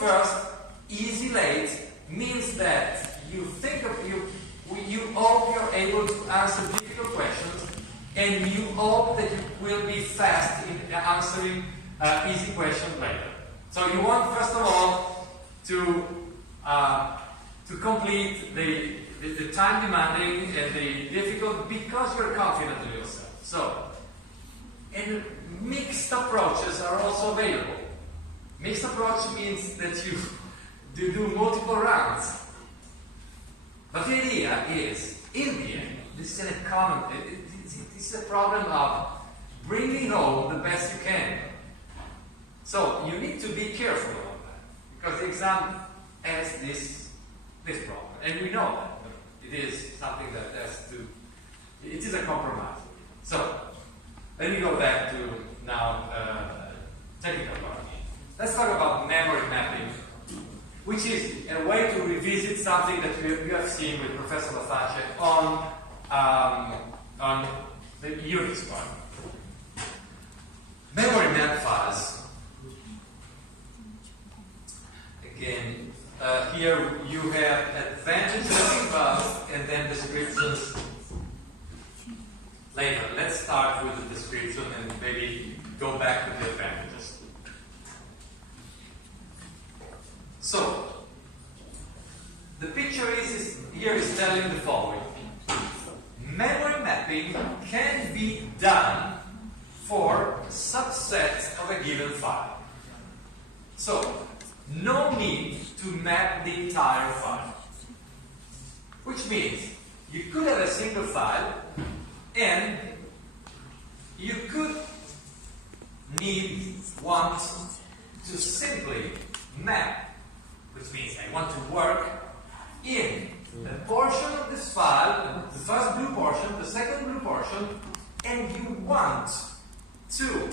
first, easy late means that you think of you hope you're able to answer difficult questions, and you hope that you will be fast in answering easy questions later. So you want, first of all, to complete the time demanding and the difficult because you're confident in yourself. So, and mixed approaches are also available. Mixed approach means that you do multiple rounds. But the idea is, in the end, this is this is a problem of bringing home the best you can. So you need to be careful about that, because the exam has this problem, and we know that it is something that has to. It is a compromise. So let me go back to now technical part. Let's talk about memory mapping, which is a way to revisit something that you have seen with Professor Laface on the Unix part. Memory map files. Again, here you have advantages first and then descriptions later. Let's start with the description and maybe go back to the advantages. So, the picture here is telling the following. Memory mapping can be done for subsets of a given file. So, no need to map the entire file. Which means you could have a single file and you could want to simply map, which means I want to work in a portion of this file, the first blue portion, the second blue portion, and you want to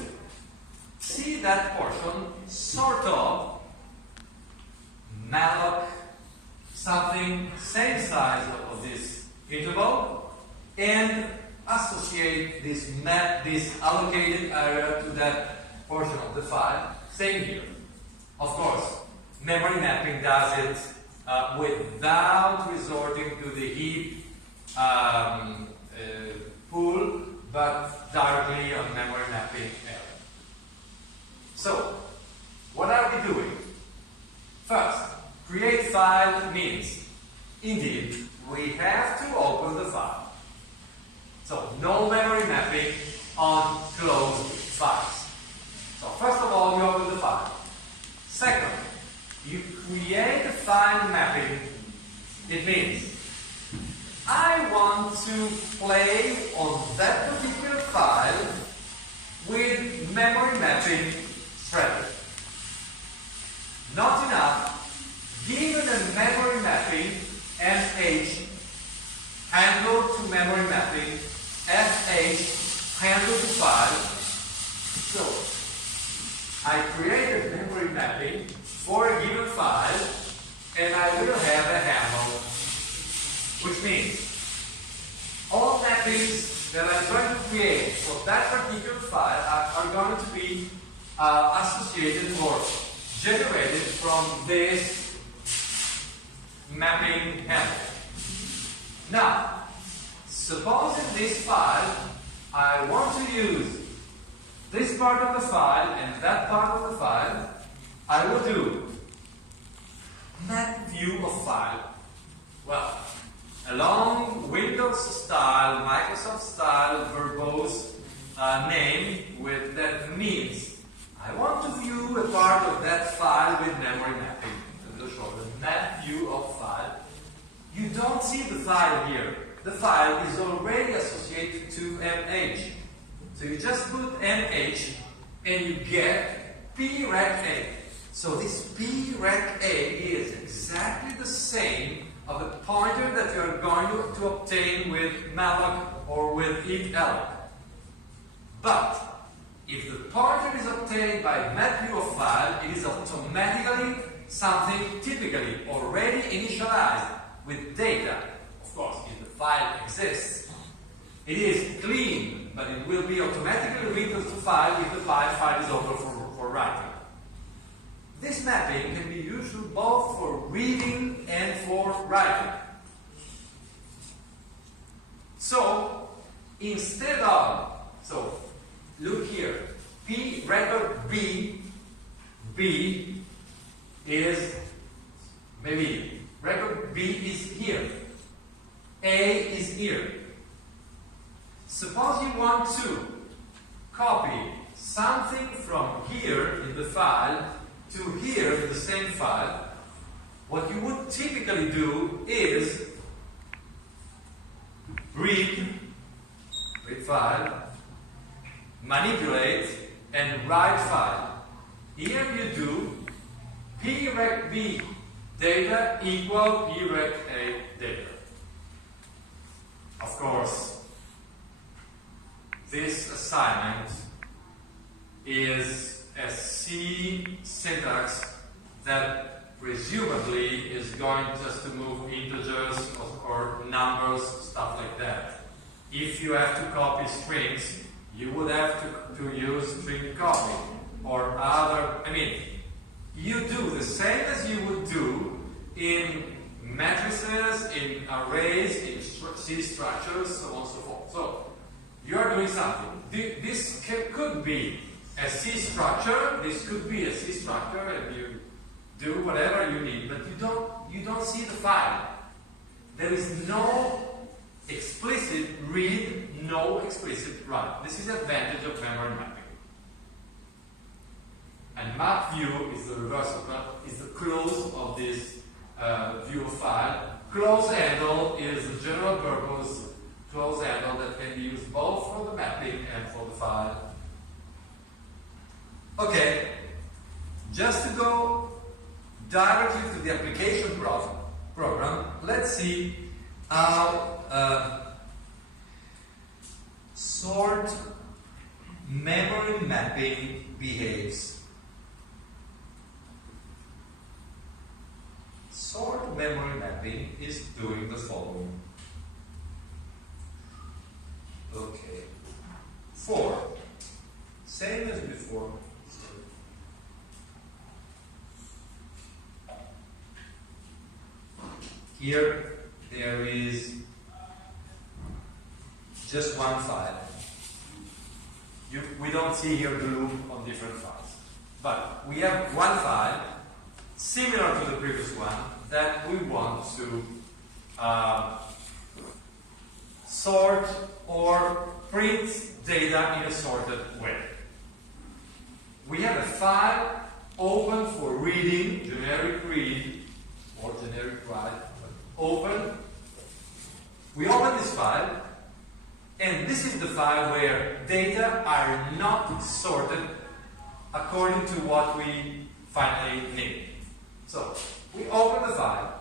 see that portion sort of malloc something same size of this interval and associate this allocated area to that portion of the file. Same here. Of course, memory mapping does it without resorting to the heap pool, but directly on memory mapping area. So, what are we doing? First, create file means, indeed, we have to open the file. So, no memory mapping on closed files. So, first of all, you open the file. Second, you create a file mapping. It means I want to play on that particular file with memory mapping strategy. Not enough, given a memory mapping FH handle to memory mapping, FH handle to file. So I create a memory mapping for a given file, and I will have a handle, which means all mappings that I'm going to create for that particular file are going to be associated or generated from this mapping handle. Now, suppose in this file I want to use this part of the file and that part of the file. I will do map view of file. Well, along Windows style, Microsoft style, verbose name with that means I want to view a part of that file with memory mapping. The map view of file. You don't see the file here. The file is already associated to MH. So you just put MH and you get PREC-A. So this PREC-A is exactly the same of the pointer that you are going to obtain with malloc or with evalloc. But if the pointer is obtained by map view of file, it is automatically something typically already initialized with data. Of course, if the file exists, it is clean, but it will be automatically written to file if the file is open for writing. this mapping can be useful both for reading and for writing. So, instead of, look here, P record B is, maybe record B is here, A is here. Suppose you want to copy something from here in the file to here in the same file. What you would typically do is read file, manipulate, and write file. Here you do prec B data equal prec A data. Of course, this assignment is a C syntax that presumably is going just to move integers or numbers, stuff like that. If you have to copy strings, you would have to use string copy or other. I mean, you do the same as you would do in matrices, in arrays, in C structures, so on and so forth. So, you are doing something. This could be a C structure, this could be a C structure, and you do whatever you need, but you don't see the file. There is no explicit read, no explicit write. This is the advantage of memory mapping. And map view is the reverse of that, is the close of this view file. Close handle is the general purpose close handle that can be used both for the mapping and for the file. Okay, just to go directly to the application program, let's see how sort memory mapping behaves. Sort memory mapping is doing the following. Okay, 4, same as before. Here there is just one file. We don't see here the loop on different files. But we have one file similar to the previous one that we want to sort or print data in a sorted way. We have a file open for reading, generic read or generic write. Open. We open this file, and this is the file where data are not sorted according to what we finally need. So, we open the file.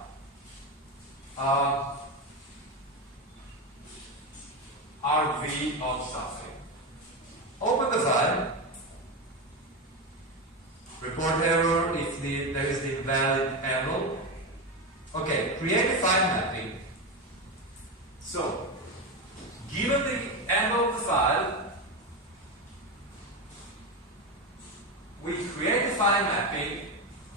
RV of something. Open the file. Report error if there is the invalid handle. Okay, create a file mapping. So, given the handle of the file, we create a file mapping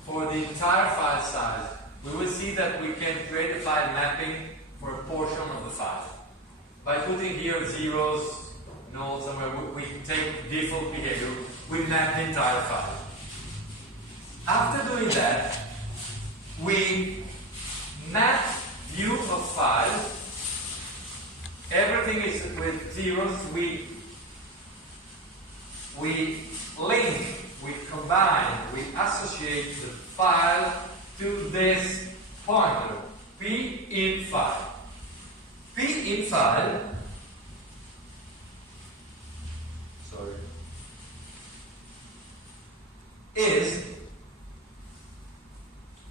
for the entire file size. We will see that we can create a file mapping for a portion of the file. By putting here zeros, nulls, somewhere, we take default behavior, we map the entire file. After doing that, we map view of file. Everything is with zeros. We link, we combine, we associate the file to this pointer, P in file. P in file, is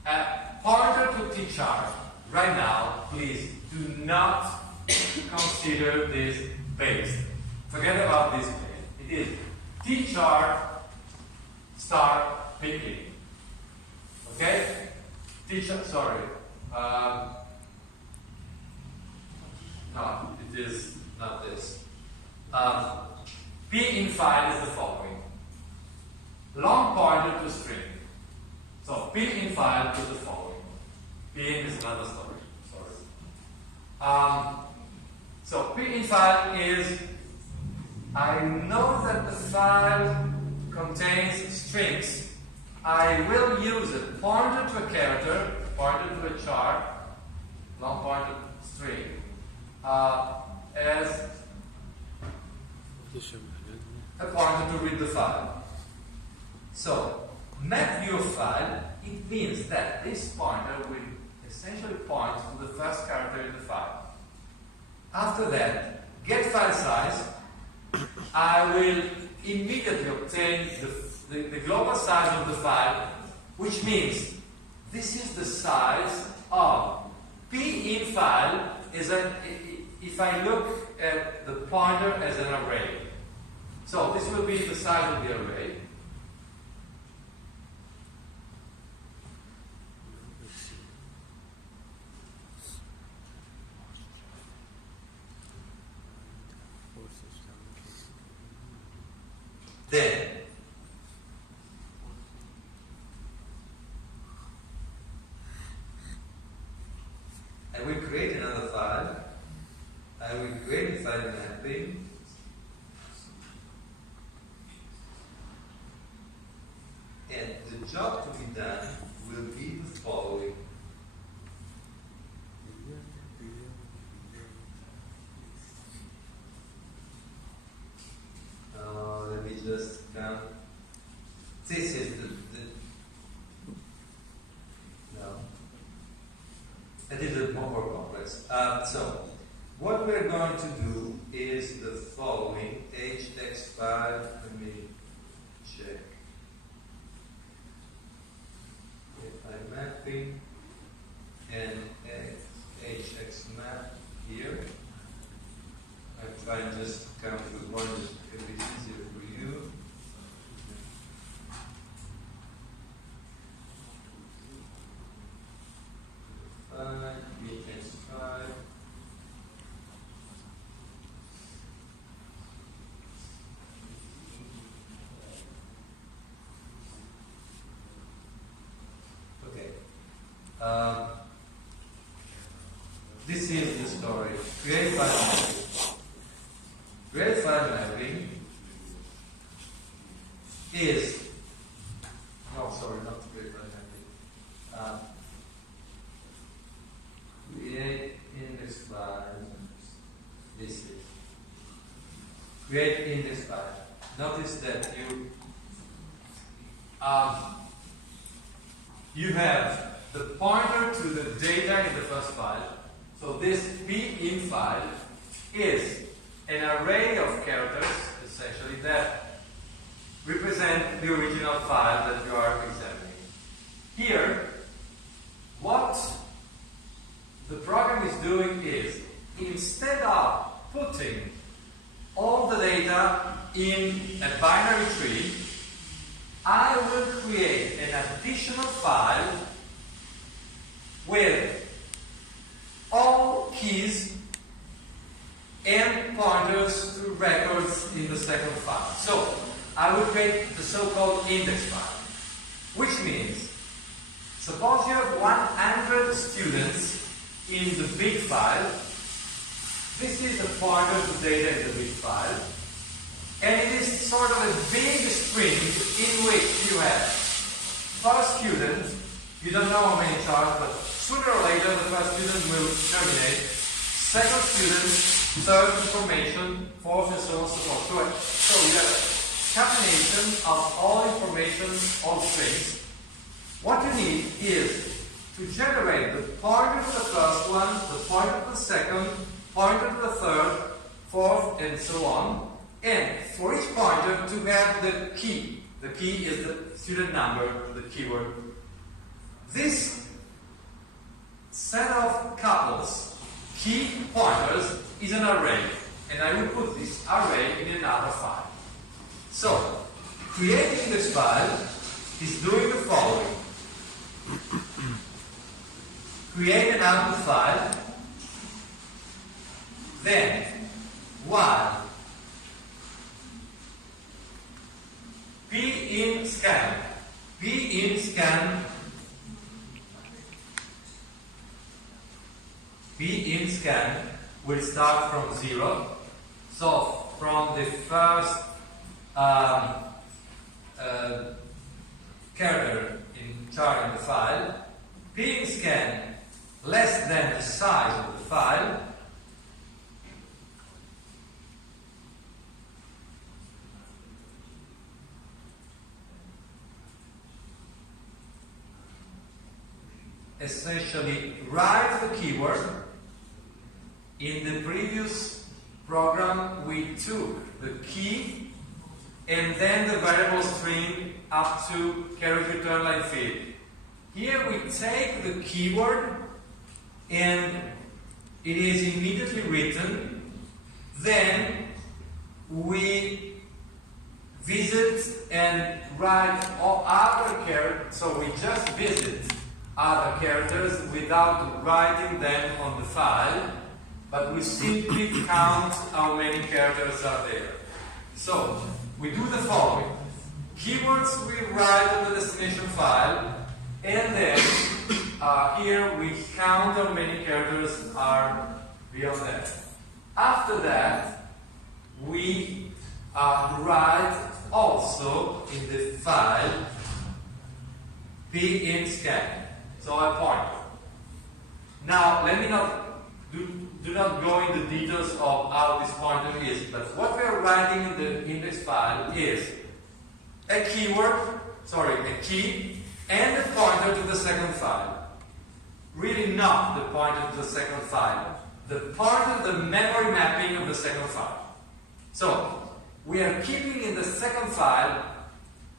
a pointer to T chart. Right now, please do not consider this base. Forget about this base. It is T chart start picking. Okay? T chart, sorry. No, it is not this. P in file is the following. Long pointer to string. So P in file is the following. P in is another story. Sorry. So P in file is, I know that the file contains strings. I will use a pointer to a character, pointer to a char, long pointer string, as a pointer to read the file. So, map your file, it means that this pointer will essentially point to the first character in the file. After that, get file size, I will immediately obtain the global size of the file, which means this is the size of P in file if I look at the pointer as an array. So this will be the size of the array. Then I will create another file. I will create a file mapping. And the job to be done will be the following. Let me just count. This is no. That is more complex. So, what we're going to do is the following. hx5, let me check. File mapping and hx map here. I'm trying just to count with one, just a bit easier for you. hx5. Okay. This is the story. Create file mapping. Create file mapping is, no, sorry, not create file mapping. Create index file. This is create index file. Notice that you have the pointer to the data in the first file. So this P in file is an array of characters, essentially, that represent the original file that you are examining. Here, what the program is doing is, instead of putting all the data in a binary tree, I will create an additional file with all keys and pointers to records in the second file. So, I will create the so-called index file, which means, suppose you have 100 students in the big file. This is a pointer to data in the big file. And it is sort of a big string in which you have first student, you don't know how many charts, but sooner or later the first student will terminate, second student, third information, fourth, and so on and so forth. So you have a combination of all information, all strings. What you need is to generate the pointer to the first one, the pointer to the second, pointer to the third, fourth, and so on. And for each pointer to have the key. The key is the student number, the keyword. This set of couples, key pointers, is an array. And I will put this array in another file. So, creating this file is doing the following. Create an output file, then while P in scan scan will start from 0. So from the first character in char in the file, scan less than the size of the file, essentially write the keyword. In the previous program we took the key and then the variable string up to character return line feed. Here we take the keyword and it is immediately written, then we visit and write all other characters, so we just visit other characters without writing them on the file, but we simply count how many characters are there. So we do the following. Keywords we write on the destination file, and then here we count how many characters are beyond that. After that, we write also in the file scan. So I point. Now let me do not go into details of how this pointer is, but what we are writing in the index file is a key and a pointer to the second file. Really not the pointer to the second file, the pointer, the memory mapping of the second file. So we are keeping in the second file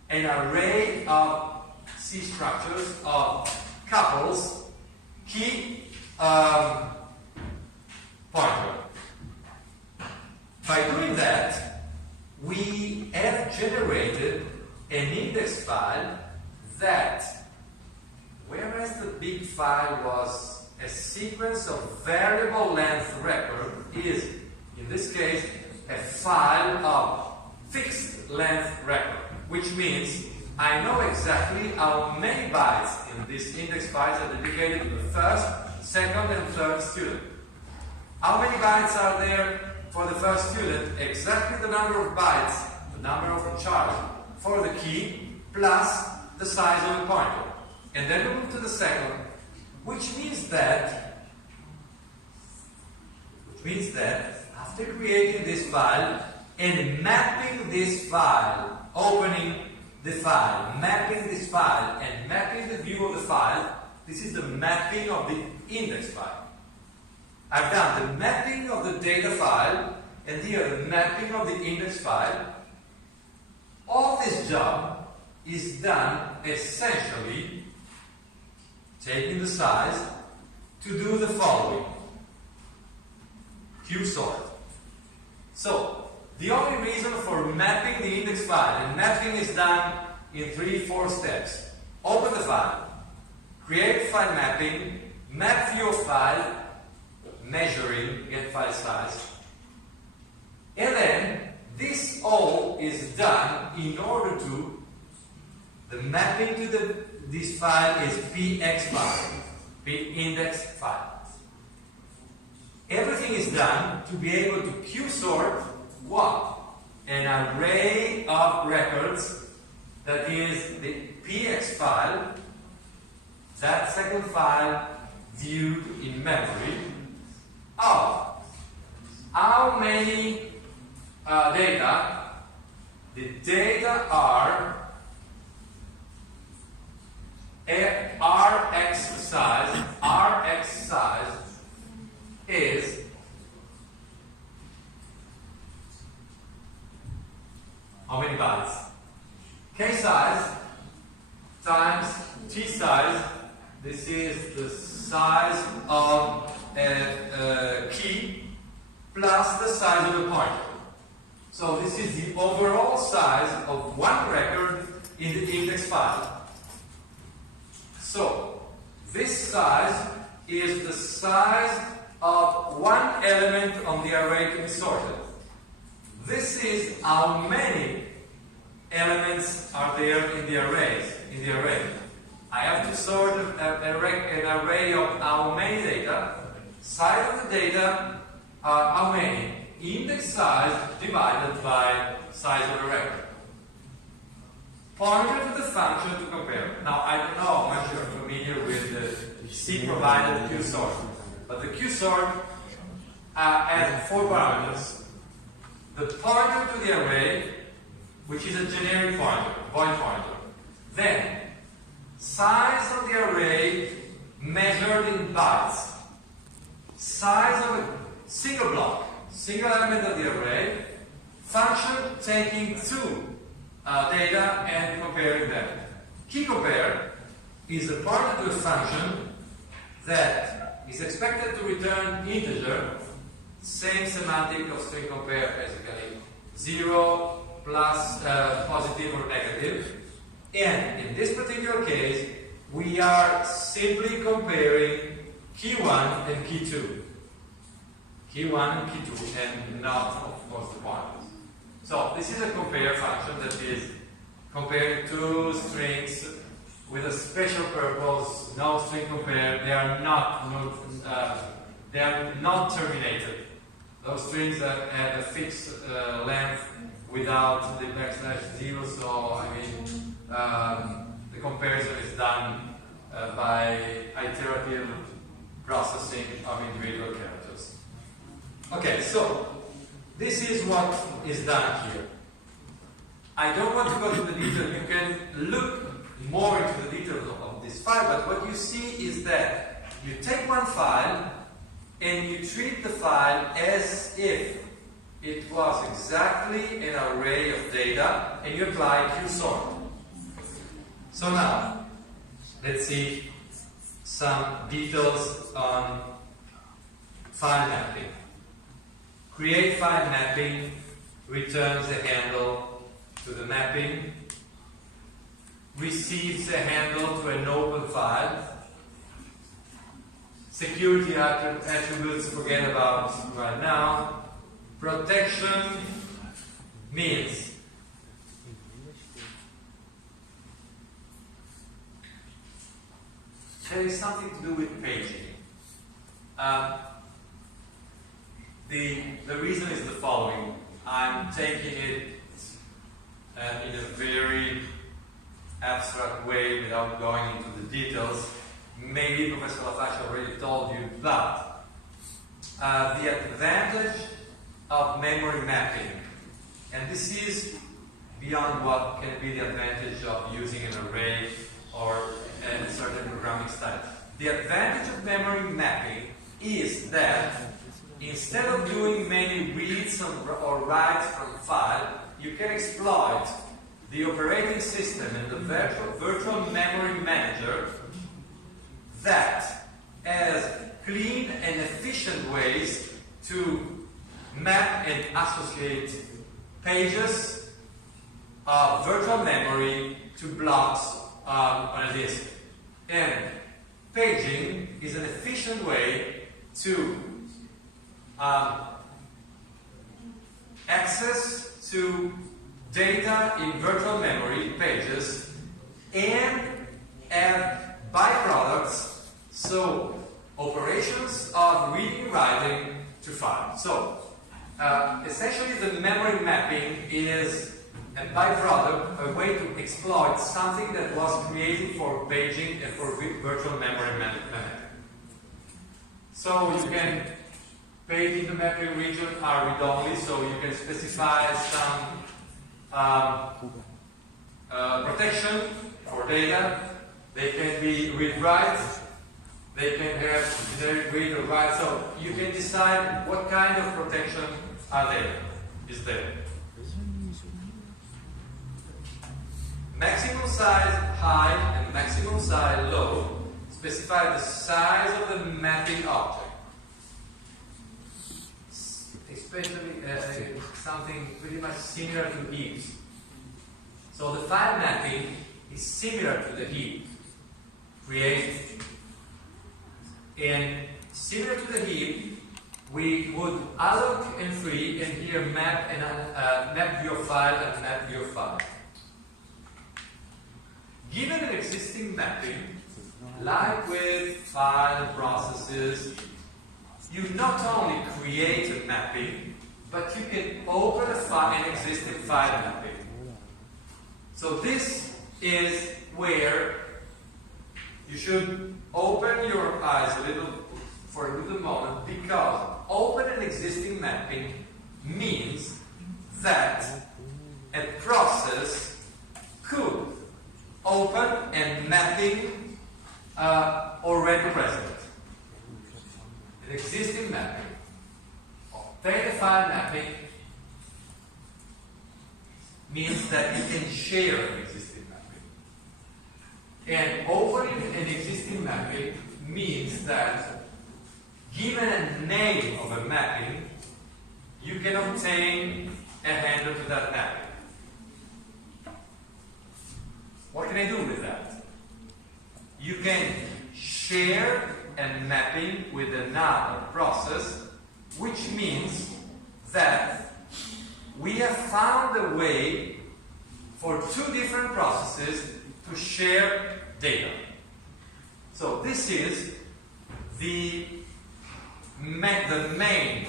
an array of C structures of couples, key, pointer. By doing that, we have generated an index file that, whereas the big file was a sequence of variable length record, is, in this case, a file of fixed length record, which means I know exactly how many bytes in this index files are dedicated to the first, second, and third student. How many bytes are there for the first student? Exactly the number of bytes, the number of the charge for the key, plus the size of the pointer. And then we move to the second, which means that after creating this file and mapping this file, opening the file, mapping this file, and mapping the view of the file, this is the mapping of the index file. I've done the mapping of the data file, and here the mapping of the index file. All this job is done essentially taking the size to do the following. Q-sort. So, the only reason for mapping the index file, and mapping is done in 3-4 steps. Open the file, create file mapping, map view of file, measuring, get file size, and then this all is done in order to, the mapping to this file is px file, index file. Everything is done to be able to Q-sort what? An array of records that is the px file, that second file viewed in memory, of how many data. The data are Rx size. Rx size is how many bytes? K size times T size. This is the size of a key plus the size of a pointer. So this is the overall size of one record in the index file. So this size is the size of one element on the array to be sorted. This is how many elements are there in the array. I have to sort an array of how many data. size of the data are how many? Index size divided by size of the record. Pointer to the function to compare. Now, I don't know how much you're familiar with the C-provided Q-sort, but the Q-sort has 4 parameters. The pointer to the array, which is a generic pointer, void pointer. Then, size of the array measured in bytes. Size of a single block, single element of the array. Function taking 2 data and comparing them. Key compare is a pointer to a function that is expected to return integer, same semantic of string compare basically, 0 plus positive or negative. And in this particular case, we are simply comparing key 1 and key 2. Key 1 and key 2, and not, of course, the pointers. So this is a compare function that is comparing 2 strings with a special purpose, no string compare. They are not terminated. Those strings have a fixed length without the \0, so I mean the comparison is done by iterative processing of individual characters. Okay, so this is what is done here. I don't want to go to the details. You can look more into the details of this file, but what you see is that you take one file and you treat the file as if it was exactly an array of data, and you apply Q-sort. So now, let's see some details on file mapping. Create file mapping returns a handle to the mapping, receives a handle to an open file. Security attributes, forget about right now. Protection means there is something to do with paging. The reason is the following. I'm taking it in a very abstract way without going into the details. Maybe Professor Lafache already told you, but the advantage of memory mapping, and this is beyond what can be the advantage of using an array or a certain programming style. The advantage of memory mapping is that instead of doing many reads or writes from file, you can exploit the operating system and the virtual memory manager that has clean and efficient ways to map and associate pages of virtual memory to blocks on a disk. And paging is an efficient way to access to data in virtual memory pages and have byproducts, so operations of reading and writing to file. So essentially the memory mapping is a byproduct, a way to exploit something that was created for paging and for virtual memory management. So you can page in the mapping region are read-only, so you can specify some protection for data. They can be read-write. They can have generic read or write. So you can decide what kind of protection is there. Maximum size high and maximum size low specify the size of the mapping object. Especially something pretty much similar to heaps. So the file mapping is similar to the heap. Create, and similar to the heap, we would alloc and free, and here map and map your file and map your file. Given an existing mapping, like with file processes, you not only create a mapping, but you can open an existing file mapping. So this is where you should open your eyes for a little moment, because open an existing mapping means that a process could open a mapping already present. An existing mapping. Obtain a file mapping means that you can share an existing mapping. And opening an existing mapping means that, given a name of a mapping, you can obtain a handle to that mapping. What can I do with that? You can share a mapping with another process, which means that we have found a way for two different processes to share data. So this is the main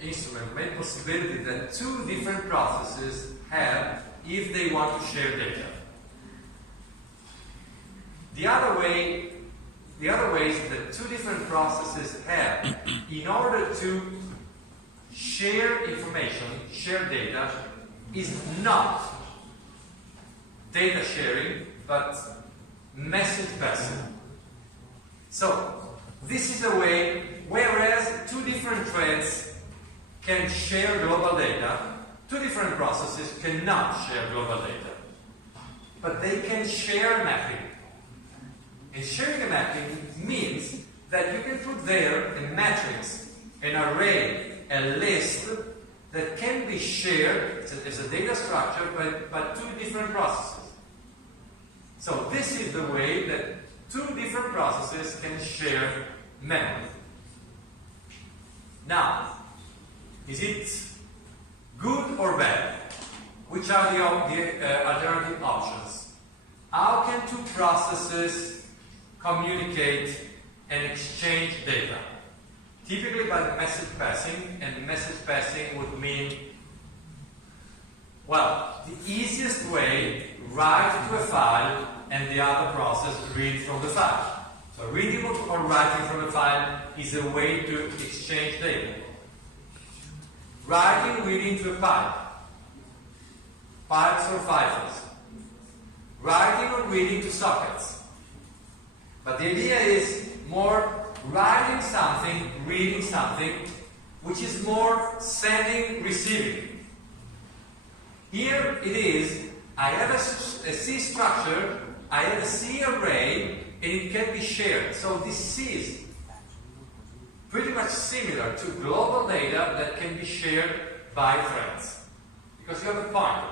instrument, main possibility that two different processes have if they want to share data. The other ways that two different processes have in order to share information, share data, is not data sharing, but message passing. So, this is a way, whereas two different threads can share global data, two different processes cannot share global data. But they can share mapping. And sharing a mapping means that you can put there a matrix, an array, a list that can be shared as a data structure by two different processes. So this is the way that two different processes can share memory. Now, is it good or bad? Which are the alternative options? How can two processes communicate and exchange data? Typically by message passing, and message passing would mean, well, the easiest way, write to a file and the other process read from the file. So reading or writing from a file is a way to exchange data. Writing, reading to a pipe. Pipes or fibers. Writing or reading to sockets. But the idea is more writing something, reading something, which is more sending, receiving. Here it is, I have a C structure, I have a C array, and it can be shared. So this is pretty much similar to global data that can be shared by threads, because you have a pointer.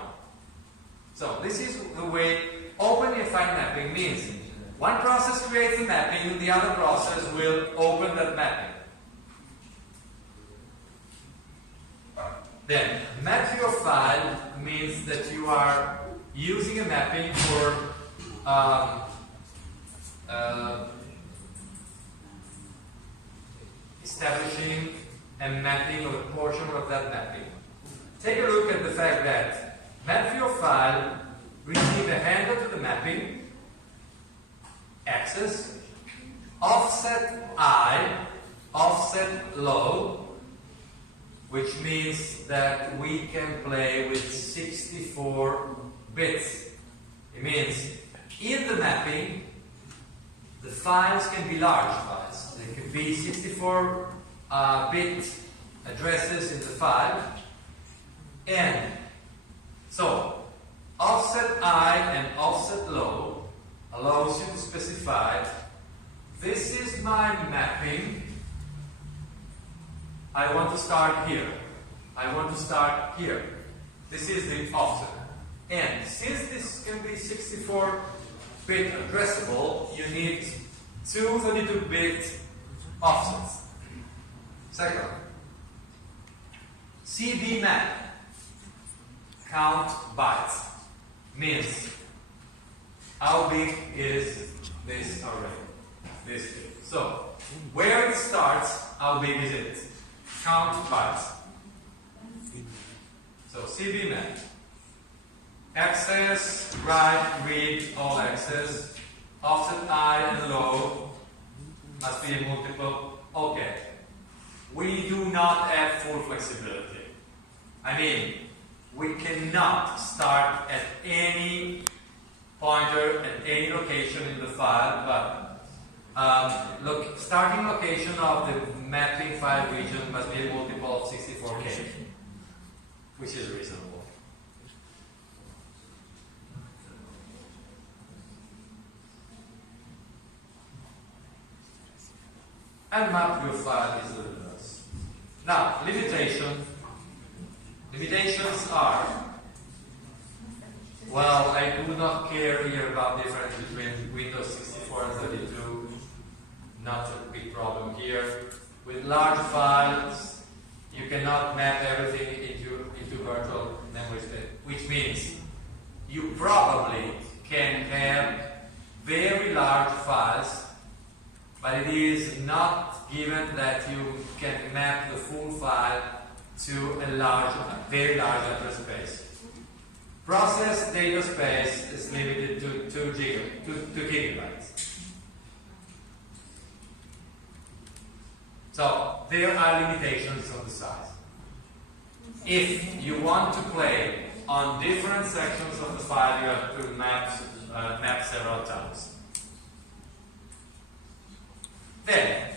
So this is the way opening a file mapping means. One process creates a mapping, the other process will open that mapping. Then, map your file means that you are using a mapping for establishing a mapping of a portion of that mapping. Take a look at the fact that map your file, receive a handle to the mapping, access, offset I, offset low, which means that we can play with 64 bits. It means in the mapping, the files can be large files. They can be 64-bit addresses in the file. And so, offset I and offset low allows you to specify, this is my mapping, I want to start here, I want to start here. This is the offset. And since this can be 64-bit addressable, you need two 32-bit offsets. Second, CB map, count bytes, means how big is this array? This big. So, where it starts, how big is it? Count bytes. So, CB map. Access, write, read, all access. Offset high and low must be a multiple. Okay. We do not have full flexibility. I mean, we cannot start at any pointer at any location in the file, but starting location of the mapping file region must be a multiple of 64K, which is reasonable. And map your file is the reverse. Now, limitations are, well, I do not care here about difference between Windows 64 and 32. Not a big problem here. With large files, you cannot map everything into virtual memory space, which means you probably can have very large files, but it is not given that you can map the full file to a very large address space. Process data space is limited to 2 gigabytes. So there are limitations on the size. If you want to play on different sections of the file, you have to map several times. Then,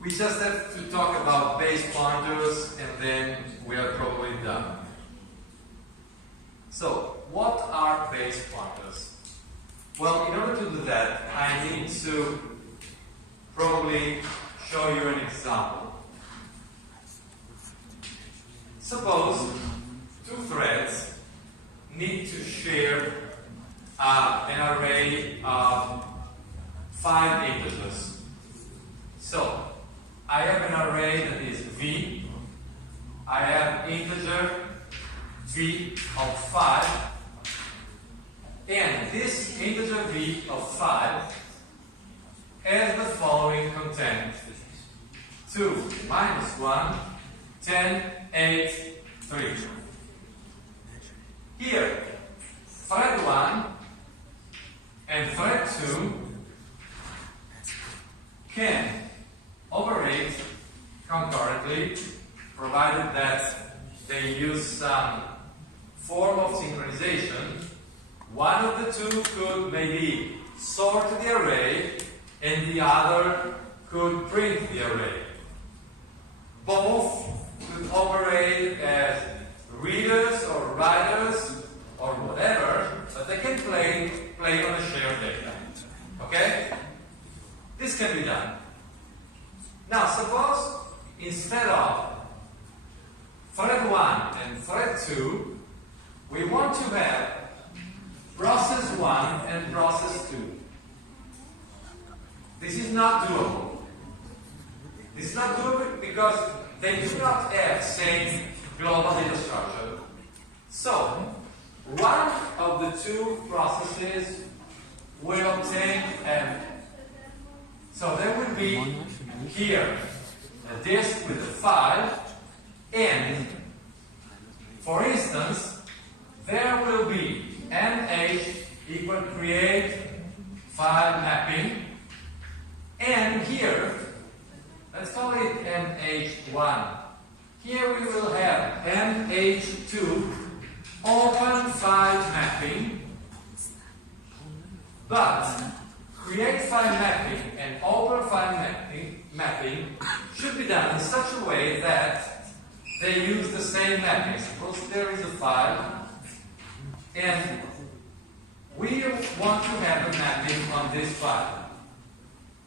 we just have to talk about base pointers and then we are probably done. So, what are base pointers? Well, in order to do that, I need to probably show you an example. Suppose two threads need to share an array of 5 integers. So, I have an array that is V. I have integer V of 5. And this integer V of 5 has the following content. 2 minus 1, 10, 8, 3. Here, thread 1 and thread 2 can operate concurrently, provided that they use some form of synchronization. One of the two could maybe sort the array and the other could print the array. Both could operate as readers or writers or whatever, but they can play on a shared data. Okay? This can be done. Now, suppose instead of thread 1 and thread 2, we want to have process 1 and process 2. This is not doable. This is not doable because they do not have same global data structure. So, one of the two processes will obtain so there will be here a disk with a file, and for instance, there will be mh equal create file mapping, and here, let's call it mh1. Here we will have mh2 open file mapping, but create file mapping and open file mapping should be done in such a way that they use the same mapping. Suppose there is a file and we want to have a mapping on this file.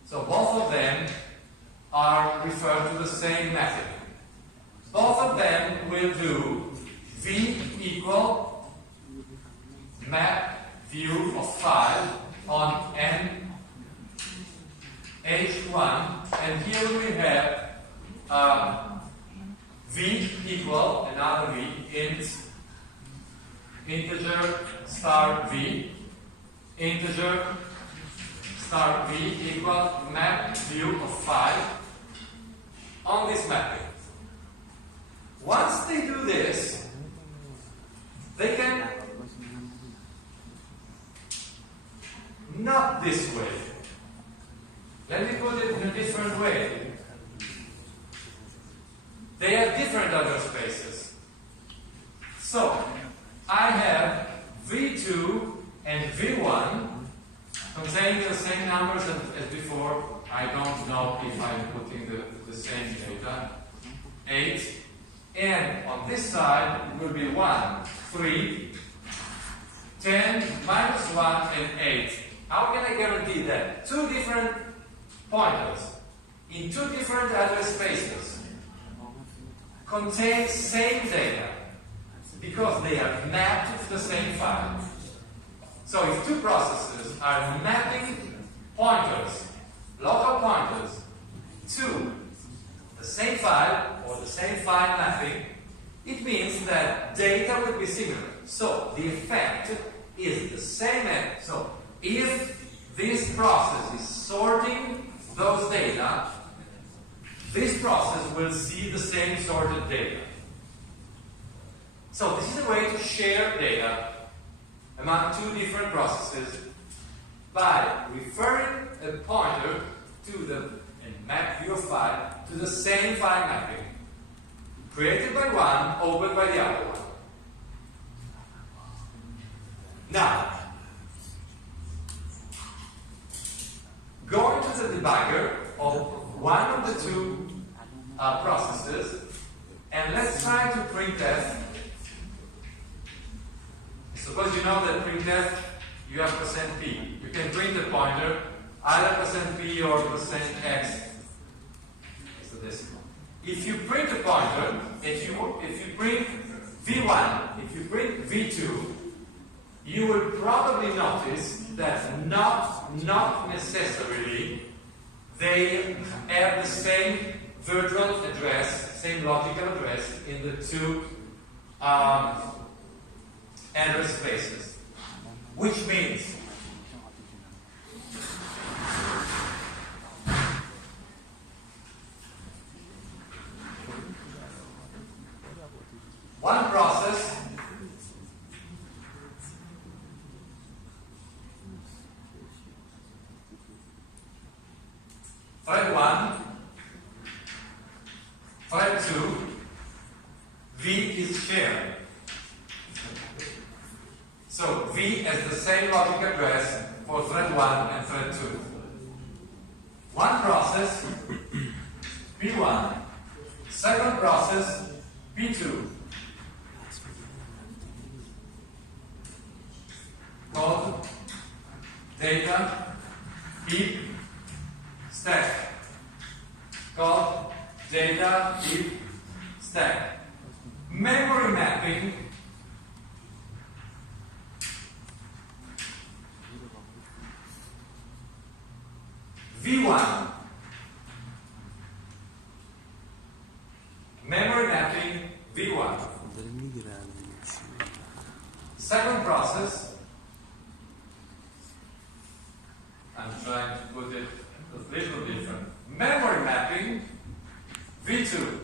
So both of them are referred to the same mapping. Both of them will do V equal map view of file on mh1, and here we have V equal another V int integer star V, integer star v equal map view of 5 on this mapping. Once they do this, they can not this way. Let me put it in a different way. They have different address spaces. So I have v2 and v1 containing the same numbers as before. I don't know if I'm putting the same data. 8. And on this side it will be 1, 3, 10, minus 1, and 8. How can I guarantee that? Two different pointers in two different address spaces contain same data because they are mapped to the same file. So if two processes are mapping pointers, local pointers, to the same file or the same file mapping, it means that data will be similar. So the effect is the same. So if this process is sorting those data, this process will see the same sorted data. So this is a way to share data among two different processes by referring a pointer to the map view of file to the same file mapping, created by one, opened by the other one. Now, go into the debugger of one of the two processes, and let's try to printf. Suppose you know that printf, you have %p. You can print the pointer either %p or %x. So this. If you print a pointer, if you print v1, if you print v2, you will probably notice that not necessarily they have the same virtual address, same logical address in the two address spaces. Which means one process thread 1, thread 2, V is shared. So V has the same logic address for thread 1 and thread 2. One process, P1, second process, P2, called data heap stack, called data heap stack. Memory mapping V1. Memory mapping V1. Second process, I'm trying to put it a little different. Memory mapping V2.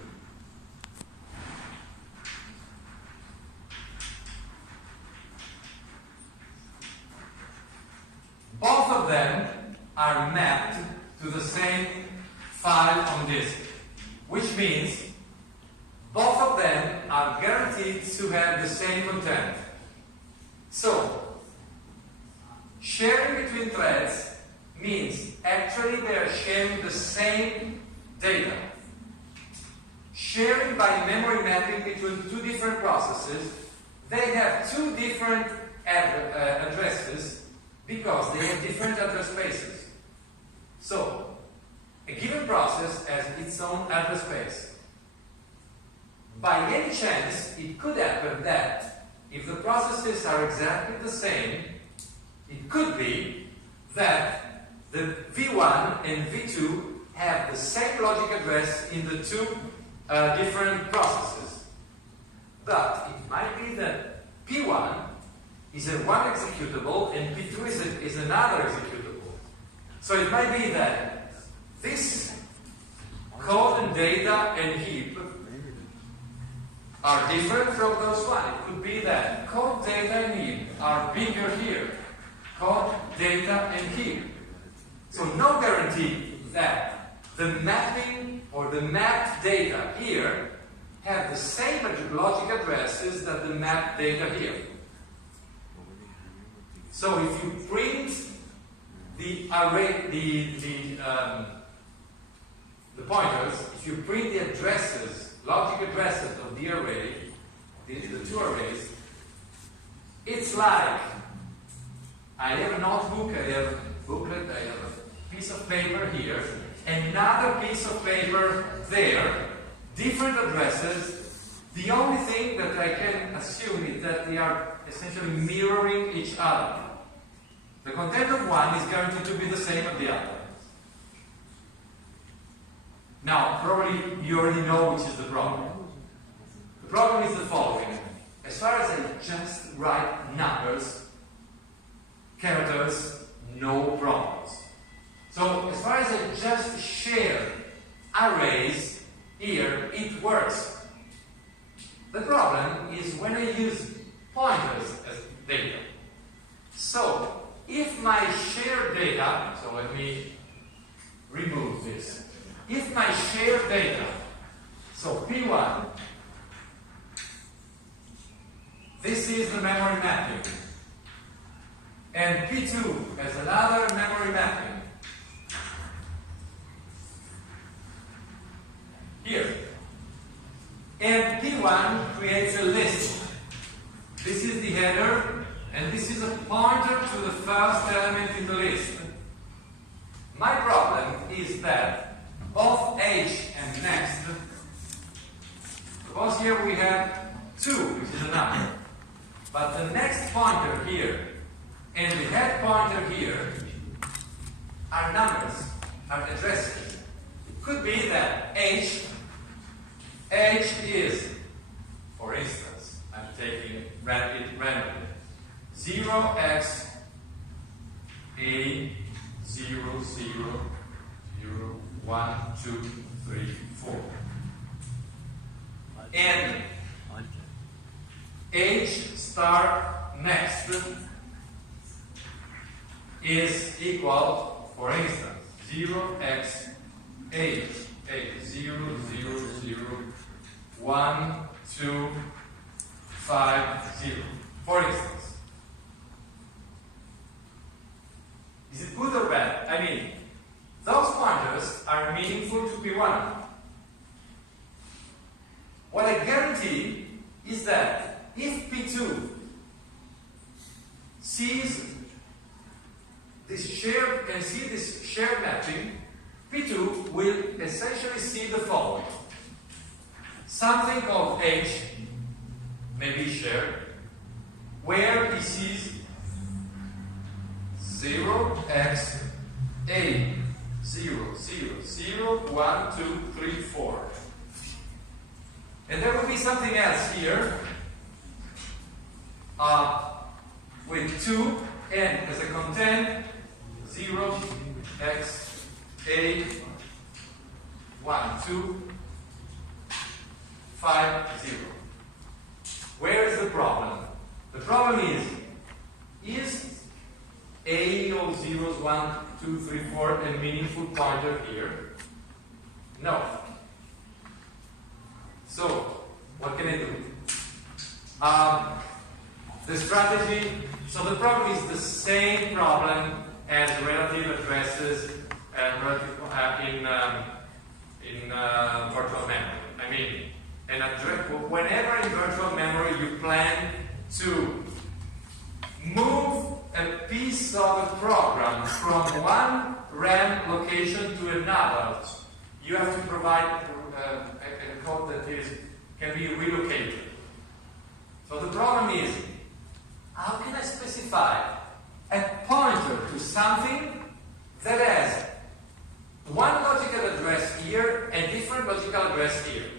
Both of them are mapped to the same file on disk, which means both of them are guaranteed to have the same content. So, sharing between threads means actually they are sharing the same data. Sharing by memory mapping between two different processes, they have two different addresses because they have different address spaces. So, a given process has its own address space. By any chance, it could happen that if the processes are exactly the same, it could be that the V1 and V2 have the same logic address in the two different processes. But it might be that P1 is a one executable and P2 is another executable. So it might be that this code and data and heap are different from those one. It could be that code, data, and heap are bigger here. Code, data, and heap. So no guarantee that the mapping or the mapped data here have the same logic addresses that the mapped data here. So if you print the array, the pointers, if you print the addresses, logic addresses of the array, the two arrays, it's like I have a notebook, I have a booklet, I have a piece of paper here, and another piece of paper there, different addresses. The only thing that I can assume is that they are essentially mirroring each other. The content of one is guaranteed to be the same as the other. Now, probably you already know which is the problem. The problem is the following. As far as I just write numbers, characters, no problems. So, as far as I just share arrays, here, it works. The problem is when I use pointers as data. So, if my shared data, so let me remove this. If my shared data, so P1, this is the memory mapping, and P2 has another memory mapping, here, and P1 creates a list. This is the header, and this is a pointer to the first element in the list. My problem is that both age and next, suppose here we have 2, which is a number, but the next pointer here and the head pointer here are numbers, are addresses. It could be that age is, for instance, I'm taking randomly, 0x a 0 0 0 1 2 3 4, and age star next is equal, for instance, 0x age 0 0 0 1 2 5 0, for instance. Is it good or bad? I mean, those pointers are meaningful to P1. What I guarantee is that if P2 sees this shared and see this shared mapping, P2 will essentially see the following. Something called H may be shared, where he sees 0x a 0 0 0 1 2 3 4, and there will be something else here with 2 and as a content 0x a 1 2 5 0. Where is the problem? The problem is A of zeros 1 2 3 4 a meaningful pointer here? No. So what can I do? The strategy. So the problem is the same problem as relative addresses and relative in virtual memory. I mean, whenever in virtual memory you plan to move a piece of a program from one RAM location to another, you have to provide a code that can be relocated. So the problem is, how can I specify a pointer to something that has one logical address here and different logical address here?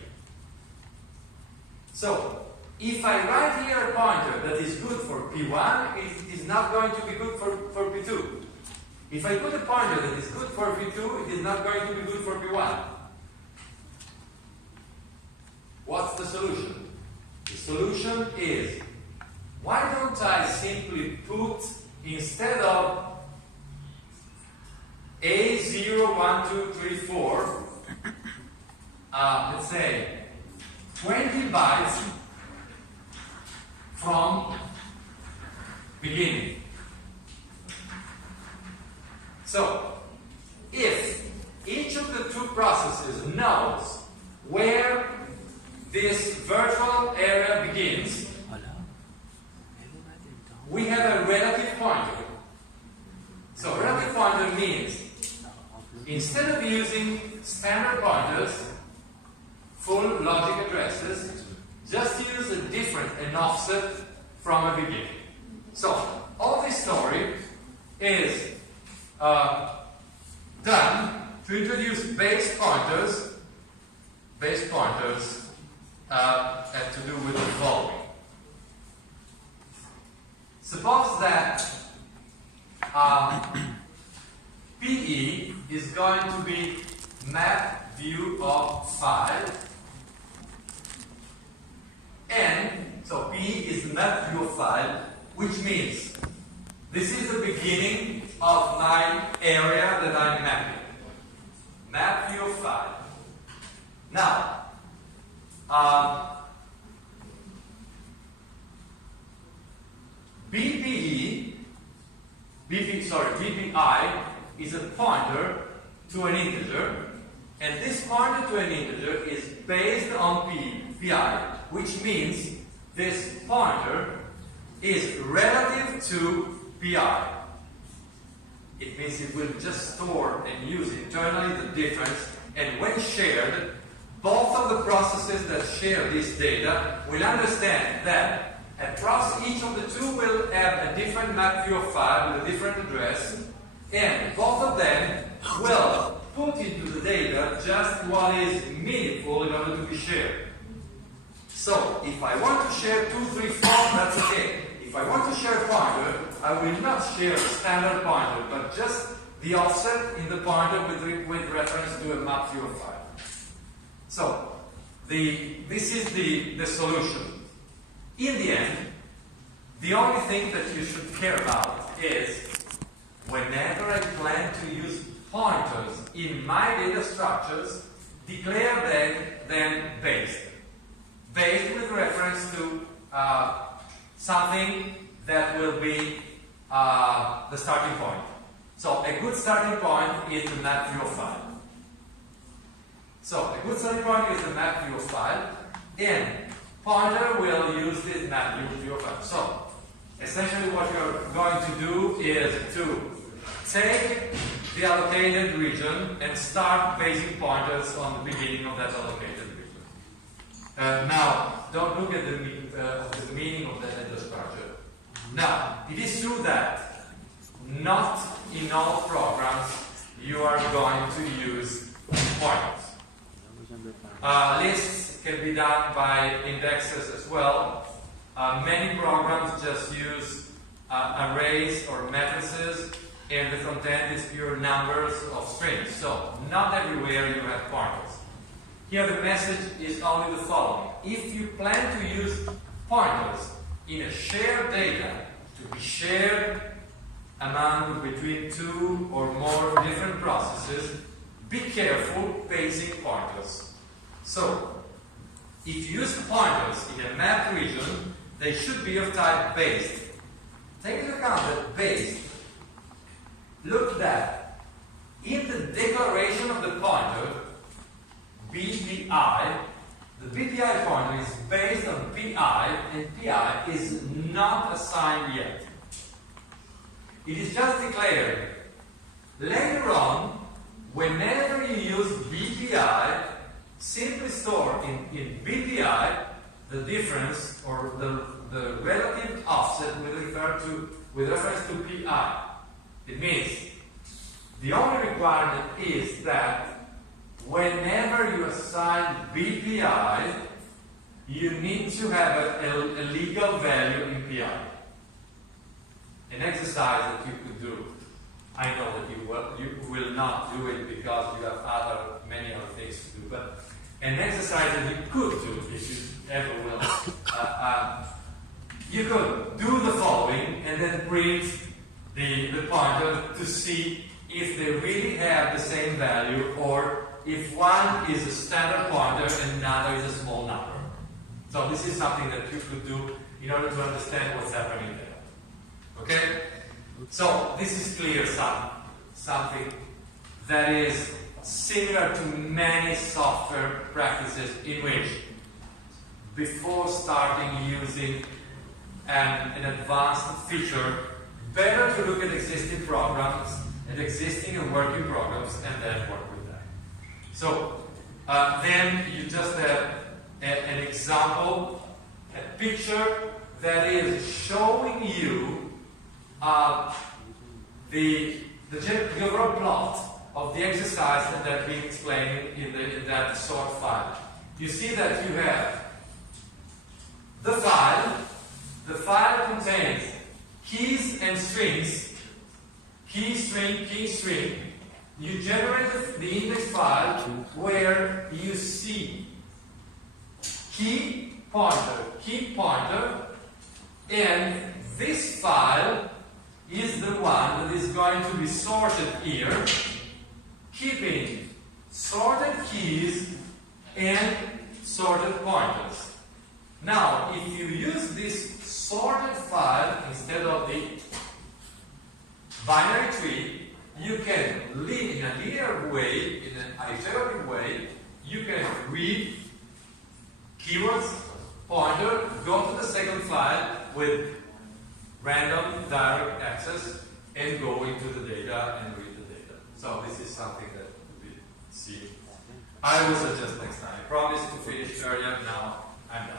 So, if if I write here a pointer that is good for P1, it is not going to be good for P2. If I put a pointer that is good for P2, it is not going to be good for P1. What's the solution? The solution is, why don't I simply put, instead of A0, 1, 2, 3, 4, let's say 20 bytes from beginning. So, if each of the two processes knows where this virtual area begins, we have a relative pointer. So, relative pointer means instead of using standard pointers, full logic addresses, just use a different, an offset from a beginning. So, all this story is done to introduce base pointers have to do with the following. Suppose that PE is going to be map view of file, and so PE is map view of file, which means this is the beginning of my area that I'm mapping. Map view of file. Now, BPI is a pointer to an integer, and this pointer to an integer is based on PI, which means this pointer is relative to PI. It means it will just store and use internally the difference, and when shared, both of the processes that share this data will understand that across each of the two will have a different map view of file with a different address, and both of them will put into the data just what is meaningful in order to be shared. So, if I want to share 2, 3, 4, that's okay. If I want to share a pointer, I will not share a standard pointer, but just the offset in the pointer with reference to a map view of file. So, this is the solution. In the end, the only thing that you should care about is whenever I plan to use pointers in my data structures, declare them based. Based with reference to something that will be the starting point. So a good starting point is the map view of file. So a good starting point is the map view of file, and pointer will use this map view of file. So essentially what you're going to do is to take the allocated region and start basing pointers on the beginning of that allocated region. Now, don't look at the meaning of the data structure. Now, it is true that not in all programs you are going to use pointers. Lists can be done by indexes as well. Many programs just use arrays or matrices, and the front end is pure numbers of strings. So, not everywhere you have pointers. Here the message is only the following. If you plan to use pointers in a shared data to be shared among between two or more different processes, be careful basing pointers. So, if you use pointers in a mapped region, they should be of type based. Take into account that based, look that in the declaration of the pointer, BPI, the BPI pointer is based on PI, and PI is not assigned yet. It is just declared. Later on, whenever you use BPI, simply store in BPI the difference or the relative offset with reference to PI. It means the only requirement is that whenever you assign BPI, you need to have a legal value in PI. An exercise that you could do. I know that you will not do it because you have many other things to do, but an exercise that you could do, if you ever will, you could do the following and then print the pointer to see if they really have the same value or if one is a standard pointer and another is a small number. So this is something that you could do in order to understand what's happening there. Okay? So this is clear something that is similar to many software practices in which before starting using an advanced feature, better to look at existing programs and existing and working programs and then work with that. So then you just have an example, a picture that is showing you the overall plot of the exercise that they're being explained in that sort file. You see that you have the file. The file contains keys and strings. Key, string, key, string. You generate the index file where you see key pointer, and this file is the one that is going to be sorted here, keeping sorted keys and sorted pointers. Now, if you use this sorted file instead of the binary tree, you can read in a linear way, in an iterative way, you can read keywords, pointer, go to the second file with random direct access and go into the data and read the data. So this is something that we see. I will suggest next time. I promised to finish earlier, now I'm done.